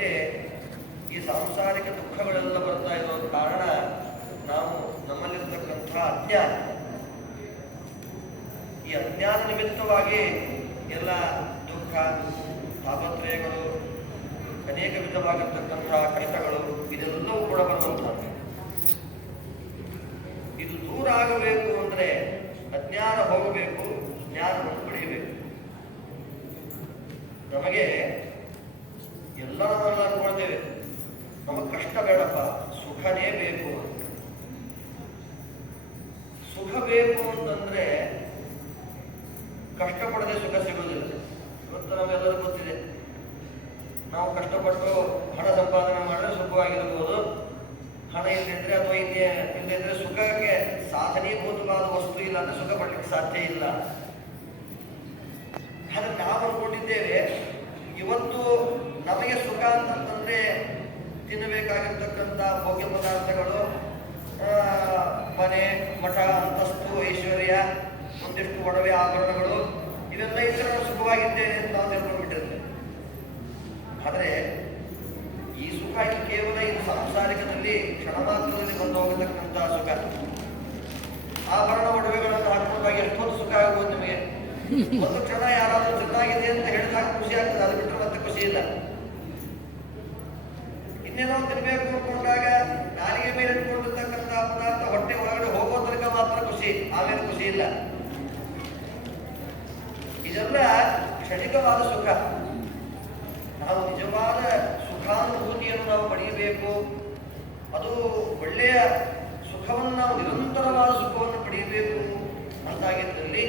ನಮಗೆ ಈ ಸಾಂಸಾರಿಕ ದುಃಖಗಳೆಲ್ಲ ಬರ್ತಾ ಇರೋ ಕಾರಣ ನಾವು ನಮ್ಮಲ್ಲಿರ್ತಕ್ಕಂಥ ಅಜ್ಞಾನ, ಈ ಅಜ್ಞಾನ ನಿಮಿತ್ತವಾಗಿ ಎಲ್ಲ ದುಃಖ ತಾಪತ್ರಯಗಳು, ಅನೇಕ ವಿಧವಾಗಿರ್ತಕ್ಕಂತಹ ಕಷ್ಟಗಳು ಇದೆಲ್ಲವೂ ಕೂಡ ಬರುವಂಥದ್ದು. ಇದು ದೂರ ಆಗಬೇಕು ಅಂದರೆ ಅಜ್ಞಾನ ಹೋಗಬೇಕು, ಜ್ಞಾನವನ್ನು ಪಡೆಯಬೇಕು. ನಮಗೆ ಎಲ್ಲ ನಾವೆಲ್ಲ ಅನ್ಕೊಳ್ತೇವೆ, ನಮಗೆ ಕಷ್ಟ ಬೇಡಪ್ಪ, ಸುಖನೇ ಬೇಕು. ಸುಖ ಬೇಕು ಅಂತಂದ್ರೆ ಕಷ್ಟಪಡದೆ ಸುಖ ಸಿಗುವುದಿಲ್ಲ. ಇವತ್ತು ನಮ್ಮೆಲ್ಲರೂ ಗೊತ್ತಿದೆ, ನಾವು ಕಷ್ಟಪಟ್ಟು ಹಣ ಸಂಪಾದನೆ ಮಾಡಿದ್ರೆ ಸುಖವಾಗಿರ್ಬೋದು, ಹಣ ಇಲ್ಲದಿದ್ರೆ ಅಥವಾ ಇಲ್ಲದಿದ್ರೆ ಸುಖಕ್ಕೆ ಸಾಧನೀಭೂತವಾದ ವಸ್ತು ಇಲ್ಲ ಅಂದ್ರೆ ಸುಖ ಪಡಲಿಕ್ಕೆ ಸಾಧ್ಯ ಇಲ್ಲ. ಆದ್ರೆ ನಾವು ಅನ್ಕೊಂಡಿದ್ದೇವೆ ಇವತ್ತು ನಮಗೆ ಸುಖ ಅಂತಂದ್ರೆ ತಿನ್ನಬೇಕಾಗಿರ್ತಕ್ಕಂಥ ಭೋಗ್ಯ ಪದಾರ್ಥಗಳು, ಮನೆ, ಮಠ, ಅಂತಸ್ತು, ಐಶ್ವರ್ಯ, ಒಂದಿಷ್ಟು ಒಡವೆ ಆಭರಣಗಳು, ಇವೆಲ್ಲ ಇದ್ರೆ ಸುಖವಾಗಿದ್ದೇನೆ ಅಂತ ನಾವು ತಿಳ್ಕೊಂಡ್ಬಿಟ್ಟಿರ್ತೇವೆ. ಆದರೆ ಈ ಸುಖ ಕೇವಲ ಇದು ಸಾಂಸಾರಿಕದಲ್ಲಿ ಕ್ಷಣ ಮಾತ್ರದಲ್ಲಿ ಬಂದು ಹೋಗತಕ್ಕಂತಹ ಸುಖ. ಆಭರಣ ಒಡವೆಗಳನ್ನು ಹಾಕೊಂಡಾಗ ಎಷ್ಟೊಂದು ಸುಖ ಆಗುವುದು ನಿಮಗೆ. ಒಂದು ಕ್ಷಣ ಯಾರಾದ್ರೂ ಚೆನ್ನಾಗಿದೆ ಅಂತ ಹೇಳಿದಾಗ ಖುಷಿ ಆಗ್ತದೆ, ಅದು ಬಿಟ್ಟರೆ ಮತ್ತೆ ಖುಷಿ ಇಲ್ಲ. ಇನ್ನೇನೋ ತಿನ್ಬೇಕು ಅನ್ಕೊಂಡಾಗ ನಾಲಿಗೆ ಮೇಲೆ ಇಟ್ಕೊಂಡಿರ್ತಕ್ಕಂಥ ಪದಾರ್ಥ ಹೊಟ್ಟೆ ಒಳಗಡೆ ಹೋಗೋ ತನಕ ಮಾತ್ರ ಖುಷಿ, ಆಮೇಲೆ ಖುಷಿ ಇಲ್ಲ. ಇದೆಲ್ಲ ಕ್ಷಣಿಕವಾದ ಸುಖ. ನಾವು ನಿಜವಾದ ಸುಖಾನುಭೂತಿಯನ್ನು ನಾವು ಪಡೆಯಬೇಕು. ಅದು ಒಳ್ಳೆಯ ಸುಖವನ್ನು ನಾವು ನಿರಂತರವಾದ ಸುಖವನ್ನು ಪಡೆಯಬೇಕು ಅಂತಾಗಿದ್ದಲ್ಲಿ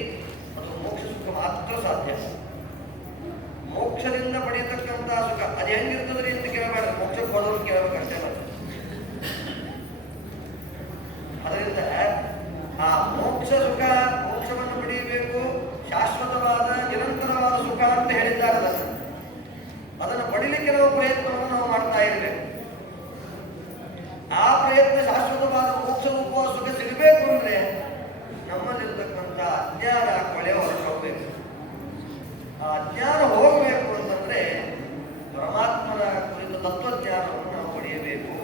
ಅದು ಮೋಕ್ಷ ಸುಖ ಮಾತ್ರ ಸಾಧ್ಯ. ಮೋಕ್ಷದಿಂದ ಪಡೆಯತಕ್ಕಂತಹ ಸುಖ ಅದು ಹೆಂಗಿರ್ತದ್ರಿ ಅಂತ ಕೇಳಬೇಡ, ಮೋಕ್ಷಕ್ಕೆ ಹೋದವ್ರು ಕೇಳಬೇಕಷ್ಟೇ. ಅದರಿಂದ ಆ ಮೋಕ್ಷ ಸುಖ, ಮೋಕ್ಷವನ್ನು ಪಡೆಯಬೇಕು, ಶಾಶ್ವತವಾದ ನಿರಂತರವಾದ ಸುಖ ಅಂತ ಹೇಳಿದ್ದಾರೆ. ಅದನ್ನು ಪಡಿಲಿಕ್ಕೆ ನಾವು ಪ್ರಯತ್ನವನ್ನು ನಾವು ಮಾಡ್ತಾ ಇರಬೇಕು. ಆ ಪ್ರಯತ್ನ ಶಾಶ್ವತವಾದ ಮೋಕ್ಷ ರೂಪವಾದ ಸುಖ ಸಿಗಬೇಕು ಅಂದ್ರೆ ನಮ್ಮಲ್ಲಿರ್ತಕ್ಕಂಥ ಅಜ್ಞಾನ ಕೊಳೆ ಹೊರಟು ಹೋಗಬೇಕು. ಆ ಅಜ್ಞಾನ ಹೋಗಬೇಕು ಅಂತಂದ್ರೆ ಪರಮಾತ್ಮನ ಕುರಿತ ತತ್ವಜ್ಞಾನವನ್ನು ನಾವು ಪಡೆಯಬೇಕು.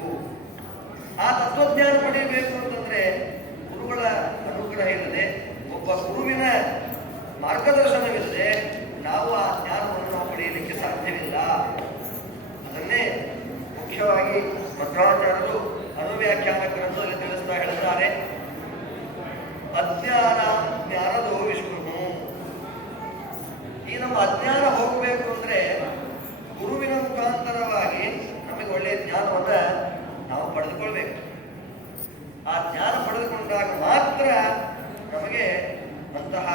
ಆ ತತ್ವಜ್ಞಾನ ಪಡೆಯಬೇಕು ಅಂತಂದ್ರೆ ಗುರುಗಳ ಅನುಗ್ರಹ ಇಲ್ಲದೆ, ಒಬ್ಬ ಗುರುವಿನ ಮಾರ್ಗದರ್ಶನವಿಲ್ಲದೆ ನಾವು ಆ ಜ್ಞಾನವನ್ನು ನಾವು ಪಡೆಯಲಿಕ್ಕೆ ಸಾಧ್ಯವಿಲ್ಲ. ಅದನ್ನೇ ಮುಖ್ಯವಾಗಿ ಮಧ್ವಾಚಾರ್ಯರು ಅನುವ್ಯಾಖ್ಯಾನ ಗ್ರಂಥದಲ್ಲಿ ತಿಳಿಸ್ತಾ ಹೇಳ್ತಾರೆ, ಅಜ್ಞಾನ ಜ್ಞಾನದೋ ವಿಷ್ಣು. ಈ ನಮ್ಮ ಅಜ್ಞಾನ ಹೋಗಬೇಕು ಅಂದ್ರೆ ಗುರುವಿನ ಮುಖಾಂತರವಾಗಿ ನಮಗೆ ಒಳ್ಳೆಯ ಜ್ಞಾನವನ್ನ ನಾವು ಪಡೆದುಕೊಳ್ಬೇಕು. ಆ ಜ್ಞಾನ ಪಡೆದುಕೊಂಡಾಗ ಮಾತ್ರ ನಮಗೆ ಅಂತಹ